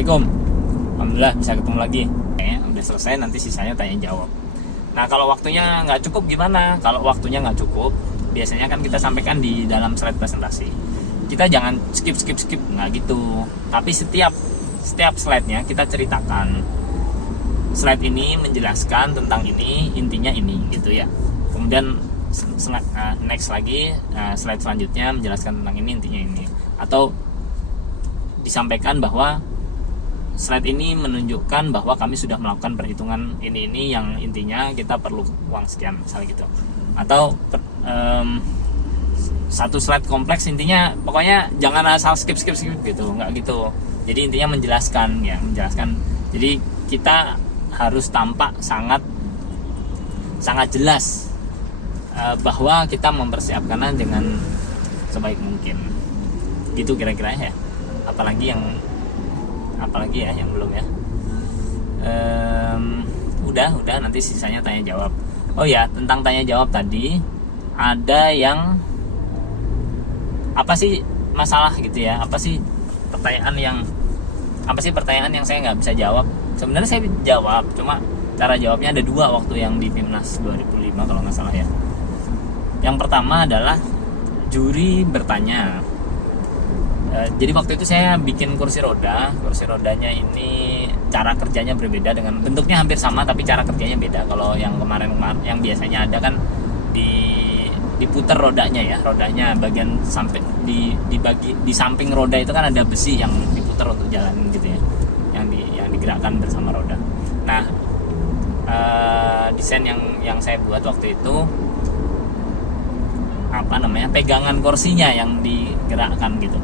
Assalamualaikum. Alhamdulillah bisa ketemu lagi. Udah selesai, nanti sisanya tanya jawab. Nah kalau waktunya nggak cukup gimana? Kalau waktunya nggak cukup, biasanya kan kita sampaikan di dalam slide presentasi. Kita jangan skip nggak gitu. Tapi setiap slide-nya kita ceritakan. Slide ini menjelaskan tentang ini, intinya ini gitu ya. Kemudian next lagi slide selanjutnya menjelaskan tentang ini, intinya ini. Atau disampaikan bahwa slide ini menunjukkan bahwa kami sudah melakukan perhitungan ini yang intinya kita perlu uang sekian misalnya gitu. Atau satu slide kompleks, intinya pokoknya jangan asal skip gitu, nggak gitu. Jadi intinya menjelaskan. Jadi kita harus tampak sangat jelas bahwa kita mempersiapkannya dengan sebaik mungkin. Gitu kira-kira ya. Apalagi ya yang belum ya. Udah nanti sisanya tanya jawab. Oh ya, tentang tanya jawab tadi ada yang apa sih masalah gitu ya? Apa sih pertanyaan yang saya nggak bisa jawab? Sebenarnya saya jawab, cuma cara jawabnya ada dua waktu yang di Timnas 2005 kalau nggak salah ya. Yang pertama adalah juri bertanya. Jadi waktu itu saya bikin kursi rodanya ini cara kerjanya berbeda, dengan bentuknya hampir sama tapi cara kerjanya beda. Kalau yang kemarin yang biasanya ada kan diputer rodanya bagian sampai dibagi di samping roda itu kan ada besi yang diputer untuk jalan gitu ya, yang digerakkan bersama roda. Nah desain yang saya buat waktu itu pegangan kursinya yang digerakkan gitu,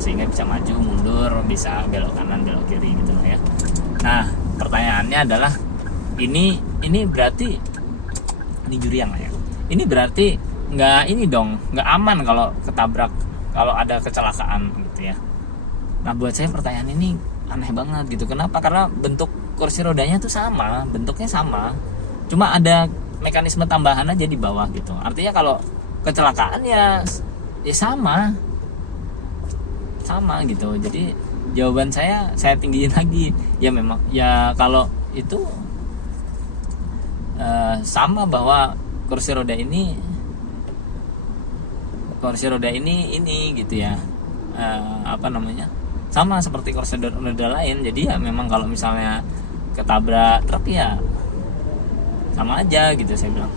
sehingga bisa maju mundur, bisa belok kanan belok kiri gitu loh ya. Nah pertanyaannya adalah ini berarti ini juri yang ya, ini berarti nggak aman kalau ketabrak, kalau ada kecelakaan gitu ya. Nah buat saya pertanyaan ini aneh banget gitu. Kenapa? Karena bentuk kursi rodanya tuh sama, bentuknya sama, cuma ada mekanisme tambahan aja di bawah gitu. Artinya kalau kecelakaan ya sama gitu. Jadi jawaban saya tinggiin lagi. Ya memang ya kalau itu sama, bahwa kursi roda ini gitu ya. Sama seperti kursi roda lain. Jadi ya memang kalau misalnya ketabrak truk ya sama aja gitu, saya bilang.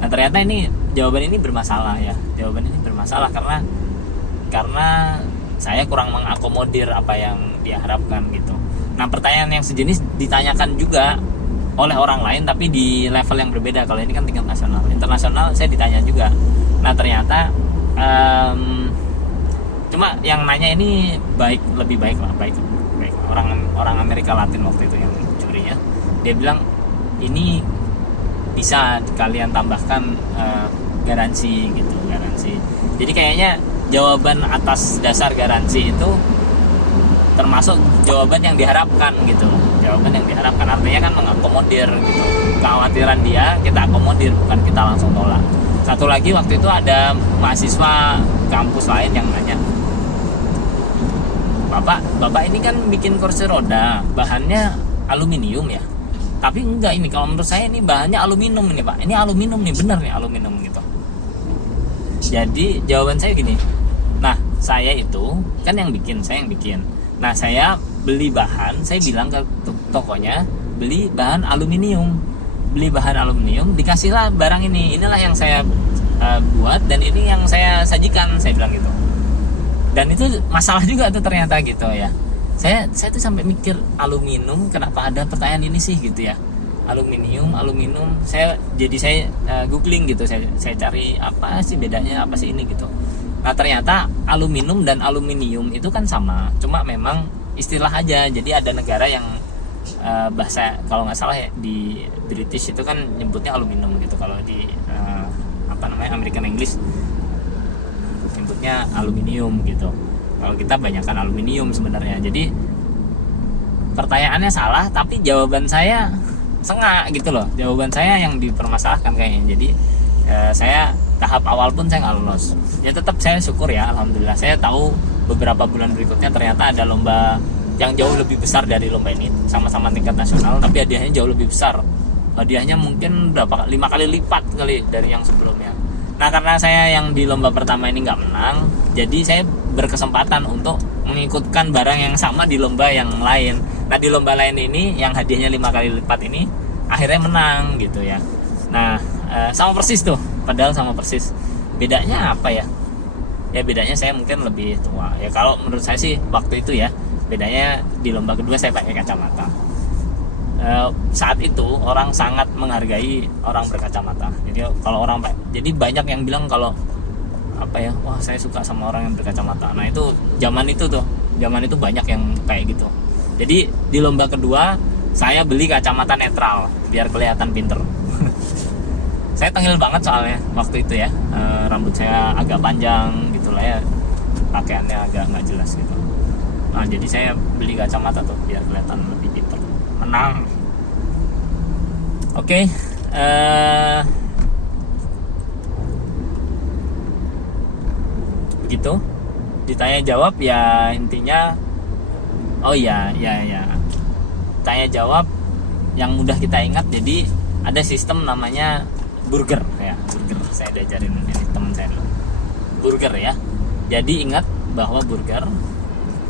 Nah ternyata jawaban ini bermasalah karena saya kurang mengakomodir apa yang dia harapkan gitu. Nah pertanyaan yang sejenis ditanyakan juga oleh orang lain tapi di level yang berbeda. Kalau ini kan tingkat nasional, internasional saya ditanya juga. Nah ternyata cuma yang nanya ini lebih baik orang Amerika Latin waktu itu yang jurinya. Dia bilang ini bisa kalian tambahkan garansi gitu. Jadi kayaknya jawaban atas dasar garansi itu termasuk jawaban yang diharapkan gitu. Artinya kan mengakomodir gitu. Kekhawatiran dia kita akomodir, bukan kita langsung tolak. Satu lagi waktu itu ada mahasiswa kampus lain yang nanya, Bapak ini kan bikin kursi roda, bahannya aluminium ya? Tapi enggak, ini kalau menurut saya ini bahannya aluminium ini Pak. Ini aluminium nih, bener nih aluminium gitu. Jadi jawaban saya gini. Nah saya itu kan saya yang bikin. Nah saya beli bahan, saya bilang ke tokonya beli bahan aluminium, dikasihlah barang ini. Inilah yang saya buat dan ini yang saya sajikan, saya bilang gitu. Dan itu masalah juga tuh ternyata gitu ya. Saya tuh sampai mikir, aluminium, kenapa ada pertanyaan ini sih gitu ya. Aluminium. Saya googling gitu, saya cari apa sih bedanya, apa sih ini gitu. Nah ternyata aluminium dan aluminium itu kan sama, cuma memang istilah aja. Jadi ada negara yang bahasa kalau nggak salah ya, di British itu kan nyebutnya aluminium gitu. Kalau di American English nyebutnya aluminium gitu. Kalau kita banyakkan aluminium sebenarnya. Jadi pertanyaannya salah tapi jawaban saya sengak gitu loh. Jawaban saya yang dipermasalahkan kayaknya. Jadi saya tahap awal pun saya nggak lolos. Ya tetap saya syukur ya, alhamdulillah. Saya tahu beberapa bulan berikutnya ternyata ada lomba yang jauh lebih besar dari lomba ini, sama-sama tingkat nasional, tapi hadiahnya jauh lebih besar. Hadiahnya mungkin berapa, 5 kali lipat kali dari yang sebelumnya. Nah, karena saya yang di lomba pertama ini nggak menang, jadi saya berkesempatan untuk mengikutkan barang yang sama di lomba yang lain. Nah, di lomba lain ini yang hadiahnya 5 kali lipat ini akhirnya menang gitu ya. Nah, sama persis tuh, padahal sama persis. Bedanya apa ya? Ya bedanya saya mungkin lebih tua. Ya kalau menurut saya sih waktu itu ya, bedanya di lomba kedua saya pakai kacamata. Saat itu orang sangat menghargai orang berkacamata. Jadi kalau orang, jadi banyak yang bilang kalau apa ya, wah saya suka sama orang yang berkacamata. Nah itu zaman itu banyak yang kayak gitu. Jadi di lomba kedua saya beli kacamata netral biar kelihatan pinter. Saya tengil banget soalnya waktu itu ya, rambut saya agak panjang gitu lah ya, pakaiannya agak nggak jelas gitu. Nah jadi saya beli kacamata tuh biar kelihatan lebih pinter. Menang. Oke. Begitu. Ditanya jawab ya intinya, oh ya. Tanya jawab yang mudah kita ingat. Jadi ada sistem namanya burger ya, burger. Saya diajarin ini teman saya dulu. Burger ya. Jadi ingat bahwa burger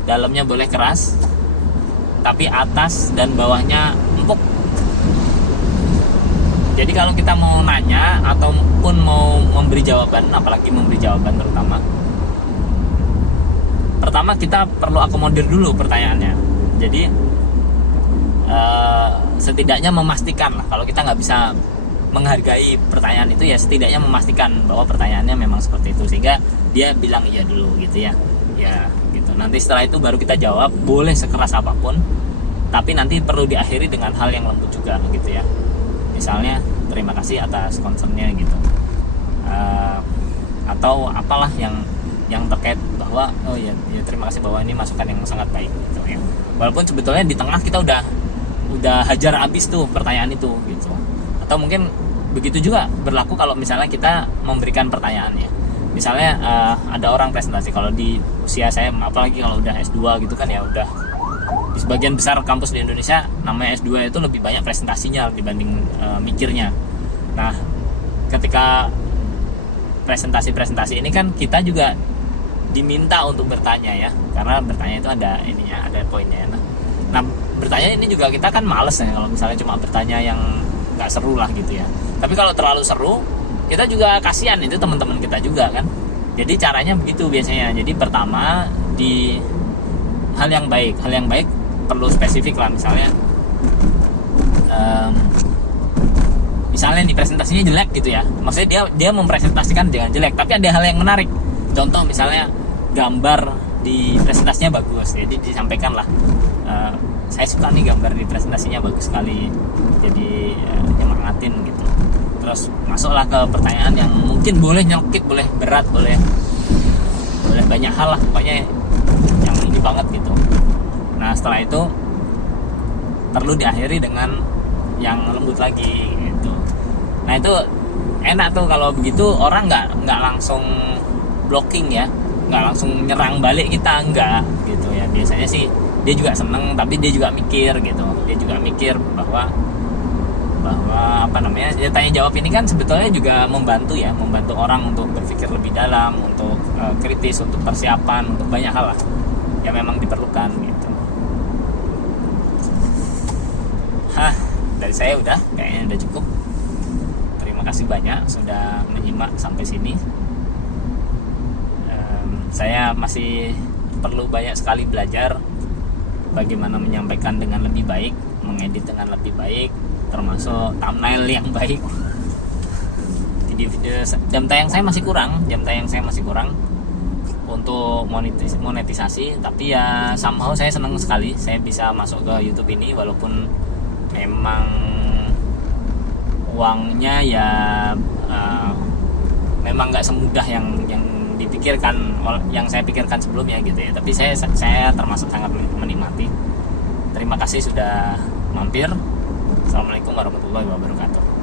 dalamnya boleh keras, tapi atas dan bawahnya empuk. Jadi kalau kita mau nanya ataupun mau memberi jawaban, apalagi memberi jawaban pertama kita perlu akomodir dulu pertanyaannya. Jadi setidaknya memastikan lah, kalau kita nggak bisa menghargai pertanyaan itu ya setidaknya memastikan bahwa pertanyaannya memang seperti itu, sehingga dia bilang iya dulu gitu ya. Ya gitu. Nanti setelah itu baru kita jawab, boleh sekeras apapun, tapi nanti perlu diakhiri dengan hal yang lembut juga gitu ya. Misalnya terima kasih atas concernnya gitu, atau apalah yang terkait bahwa oh ya terima kasih bahwa ini masukan yang sangat baik gitu ya. Walaupun sebetulnya di tengah kita udah hajar habis tuh pertanyaan itu gitu. Atau mungkin begitu juga berlaku kalau misalnya kita memberikan pertanyaannya. Misalnya ada orang presentasi, kalau di usia saya apalagi kalau udah S2 gitu kan ya, udah di sebagian besar kampus di Indonesia namanya S2 itu lebih banyak presentasinya dibanding mikirnya. Nah, ketika presentasi ini kan kita juga diminta untuk bertanya ya, karena bertanya itu ada ininya, ada poinnya ya. Nah, bertanya ini juga kita kan males ya kalau misalnya cuma bertanya yang nggak seru lah gitu ya. Tapi kalau terlalu seru, kita juga kasihan itu teman-teman kita juga kan. Jadi caranya begitu biasanya. Jadi pertama di hal yang baik perlu spesifik lah. Misalnya di presentasinya jelek gitu ya, maksudnya dia mempresentasikan jangan jelek, tapi ada hal yang menarik. Contoh misalnya gambar di presentasinya bagus, jadi disampaikan lah, saya suka nih gambar di presentasinya bagus sekali, jadi nyemangatin gitu. Terus masuklah ke pertanyaan yang mungkin boleh nyelkit, boleh berat, boleh banyak hal lah, pokoknya yang ini banget gitu. Nah setelah itu perlu diakhiri dengan yang lembut lagi gitu. Nah itu enak tuh kalau begitu, orang nggak langsung blocking ya, nggak langsung nyerang balik kita, enggak gitu ya. Biasanya sih dia juga seneng, tapi dia juga mikir gitu, dia juga mikir bahwa apa namanya ya, tanya jawab ini kan sebetulnya juga membantu orang untuk berpikir lebih dalam, untuk kritis, untuk persiapan, untuk banyak hal lah yang memang diperlukan gitu. Dari saya udah, kayaknya udah cukup. Terima kasih banyak sudah menyimak sampai sini. Saya masih perlu banyak sekali belajar bagaimana menyampaikan dengan lebih baik, mengedit dengan lebih baik, termasuk thumbnail yang baik. Video jam tayang saya masih kurang untuk monetisasi, tapi ya somehow saya senang sekali saya bisa masuk ke YouTube ini, walaupun memang uangnya ya memang nggak semudah yang saya pikirkan sebelumnya gitu ya, tapi saya termasuk sangat menikmati. Terima kasih sudah mampir. Assalamualaikum warahmatullahi wabarakatuh.